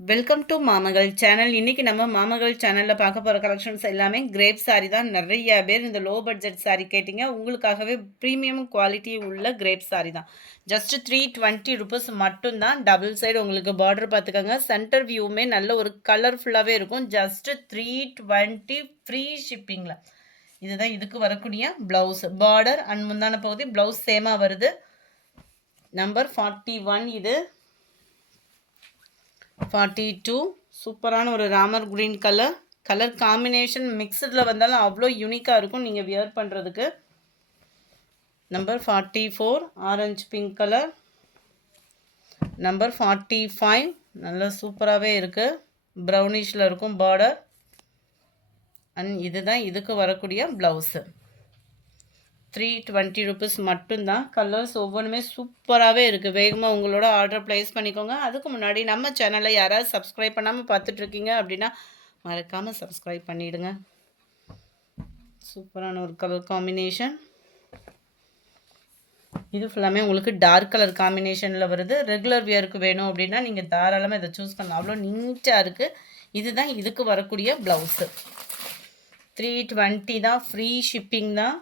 Welcome to மாமகள் channel. இன்னைக்கு நம்ம மாமகள் சேனல்ல பார்க்க போற கலெக்ஷன்ஸ் எல்லாமே கிரேப் சாரி தான். நிறைய பேர் இந்த லோ பட்ஜெட் சாரி கேட்டிங்க. உங்களுக்காகவே ப்ரீமியம் குவாலிட்டி உள்ள கிரேப் சாரி தான். ஜஸ்ட் 320 ருபீஸ் மட்டும்தான். டபுள் சைடு உங்களுக்கு பார்டர் பார்த்துக்கோங்க. சென்டர் வியூவுமே நல்ல ஒரு கலர்ஃபுல்லாகவே இருக்கும். ஜஸ்ட் 320 ஃப்ரீ ஷிப்பிங்கில். இதுதான் இதுக்கு வரக்கூடிய ப்ளவுஸ். பார்டர் அண்ட் முந்தான பகுதி ப்ளவுஸ் சேமாக வருது. நம்பர் 41 இது. 42 சூப்பரான ஒரு ராமர் கிரீன் கலர் காம்பினேஷன் மிக்சடில் வந்தாலும் அவ்வளோ யூனிக்காக இருக்கும் நீங்கள் வியர் பண்ணுறதுக்கு. Number 44 orange pink colour. Number 45 நல்லா சூப்பராகவே இருக்குது. ப்ரௌனிஷில் இருக்கும் பார்டர். அண்ட் இதுதான் இதுக்கு வரக்கூடிய ப்ளவுஸு. 320 ருபீஸ் மட்டும்தான். கலர்ஸ் ஒவ்வொன்றுமே சூப்பராகவே இருக்குது. வேகமாக உங்களோட ஆர்டர் ப்ளேஸ் பண்ணிக்கோங்க. அதுக்கு முன்னாடி நம்ம சேனலை யாராவது சப்ஸ்கிரைப் பண்ணாமல் பார்த்துட்ருக்கீங்க அப்படின்னா மறக்காமல் சப்ஸ்கிரைப் பண்ணிவிடுங்க. சூப்பரான ஒரு கலர் காம்பினேஷன். இது ஃபுல்லாமே உங்களுக்கு டார்க் கலர் காம்பினேஷனில் வருது. ரெகுலர் வியருக்கு வேணும் அப்படின்னா நீங்கள் தாராளமாக இதை சூஸ் பண்ணலாம். அவ்வளோ நீட்டாக இருக்குது. இதுதான் இதுக்கு வரக்கூடிய ப்ளவுஸு. 320 தான். ஃப்ரீ ஷிப்பிங் தான்.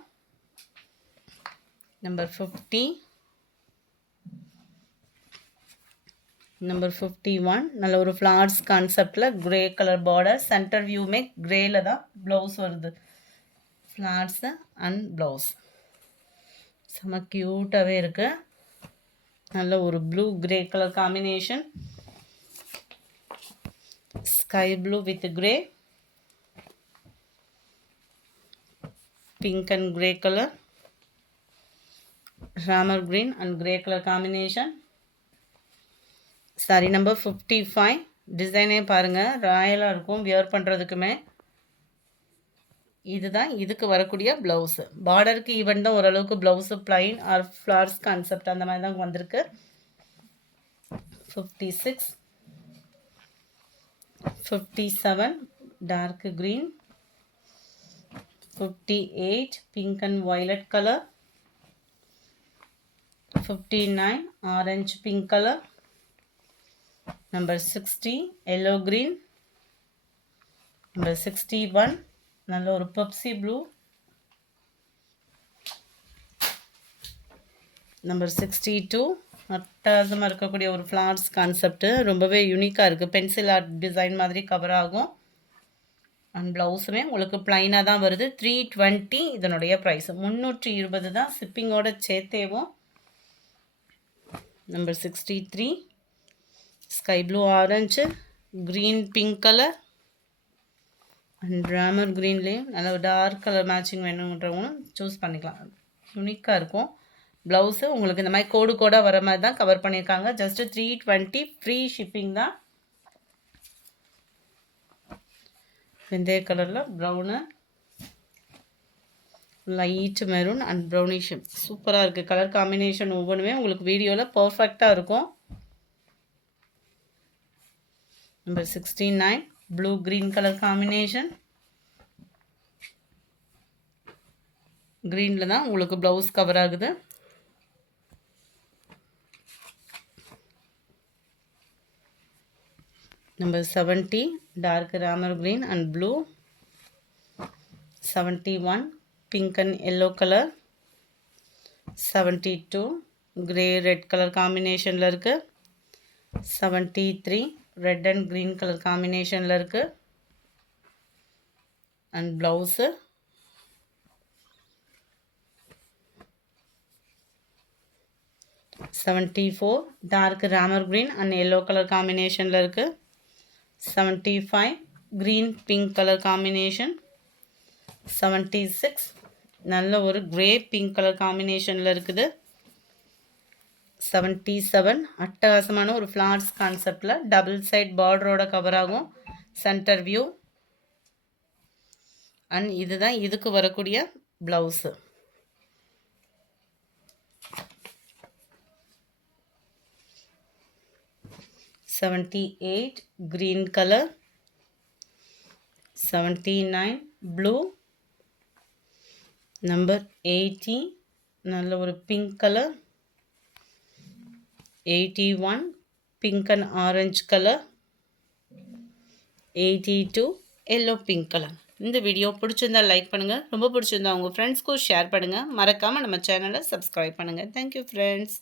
नंबर 50 नंबर 51 நல்ல ஒரு ஃப்ளார்ஸ் கான்செப்ட்ல கிரே கலர் பார்டர். சென்டர் வியூமே கிரேல தான் ப்ளவுஸ் வருது. ஃப்ளார்ஸ் அண்ட் ப்ளவுஸ் செம க்யூட்டாகவே இருக்கு. நல்ல ஒரு blue grey colour combination. Sky blue with grey, pink and grey colour, Ramar green and grey color combination. Sorry number 55. டிசைனே பாருங்கள் ராயலாக இருக்கும் வியர் பண்ணுறதுக்குமே. இதுதான் இதுக்கு வரக்கூடிய ப்ளவுஸு. பார்டருக்கு ஈவன் தான் ஓரளவுக்கு blouse plain or flowers concept அந்த மாதிரி தான் வந்திருக்கு. 56 57 dark green, 58 pink and violet colour, 59 orange pink color, number 60 yellow green, number 61 நல்ல ஒரு பெப்சி ப்ளூ, நம்பர் 62 அட்டகாசமாக இருக்கக்கூடிய ஒரு ஃப்ளார்ஸ் கான்செப்ட். ரொம்பவே யூனிக்காக இருக்குது. பென்சில் ஆர்ட் டிசைன் மாதிரி கவர் ஆகும். அண்ட் ப்ளவுஸுமே உங்களுக்கு ப்ளைனாக தான் வருது. 320 இதனுடைய ப்ரைஸ். 320 தான் ஷிப்பிங்கோட சேர்த்தேவும். Number 63 sky blue orange green pink colour and Ramar க்ரீன்லேயும் நல்ல டார்க் கலர் மேட்சிங் வேணுன்றவங்களும் சூஸ் பண்ணிக்கலாம். யூனிக்காக இருக்கும். ப்ளவுஸு உங்களுக்கு இந்த மாதிரி கோடாக வர மாதிரி தான் கவர் பண்ணியிருக்காங்க. ஜஸ்ட்டு 320 ஃப்ரீ ஷிப்பிங் தான். வெந்தய கலரில் brown, light maroon and brownish சூப்பராக இருக்குது. கலர் காம்பினேஷன் ஒவ்வொன்றுமே உங்களுக்கு வீடியோவில் பர்ஃபெக்டாக இருக்கும். Number 69 blue green colour combination. க்ரீனில் தான் உங்களுக்கு ப்ளவுஸ் கவர் ஆகுது. Number 70 dark Ramar green and blue, 71 pink and yellow color, 72 grey red color combination ல இருக்கு, 73 red and green color combination ல இருக்கு. and blouse 74 dark rammer green and yellow color combination ல இருக்கு. 75 green pink color combination, 76 நல்ல ஒரு grey pink colour காம்பினேஷனில் இருக்குது. 77 அட்டகாசமான ஒரு ஃப்ளார்ஸ் கான்செப்டில் டபுள் சைட் பார்டரோட கவர் ஆகும். Centre view. அண்ட் இதுதான் இதுக்கு வரக்கூடிய blouse. $78 green color, 79 blue, number 80 நல்ல ஒரு pink colour, 81 pink and orange colour, 82 yellow pink colour. இந்த வீடியோ பிடிச்சிருந்தா லைக் பண்ணுங்க. ரொம்ப பிடிச்சிருந்தா உங்க ஃப்ரெண்ட்ஸ்க்கும் ஷேர் பண்ணுங்க. மறக்காம நம்ம சேனலை சப்ஸ்கிரைப் பண்ணுங்க. Thank you friends.